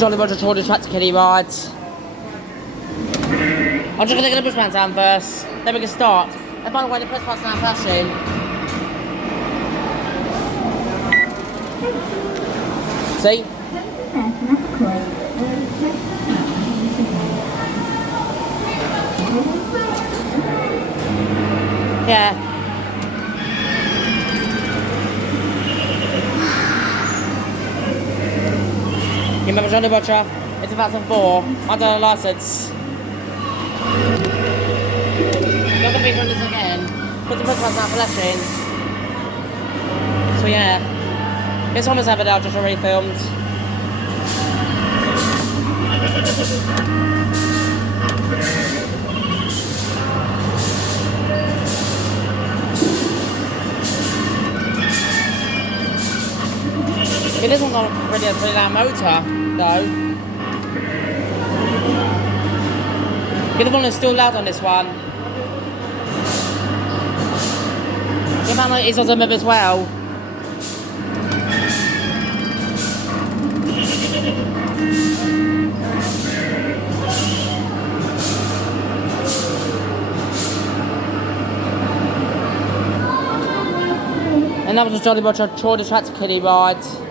Jolly Roger told us to Kiddie ride. I'm just going to get the bushman down first, then we can start. And by the way, the press part's now flashing. See? Yeah. You remember Jolly Roger? In 2004, under the license. You're going to be doing this again. Put the podcast out flashing. So yeah. This one was ever now just already filmed. Yeah, this one's not really a pretty loud motor, though. Yeah, the one is still loud on this one. The man is on them as well. And that was a Jolly Roger Tour de Tractor Kiddie ride.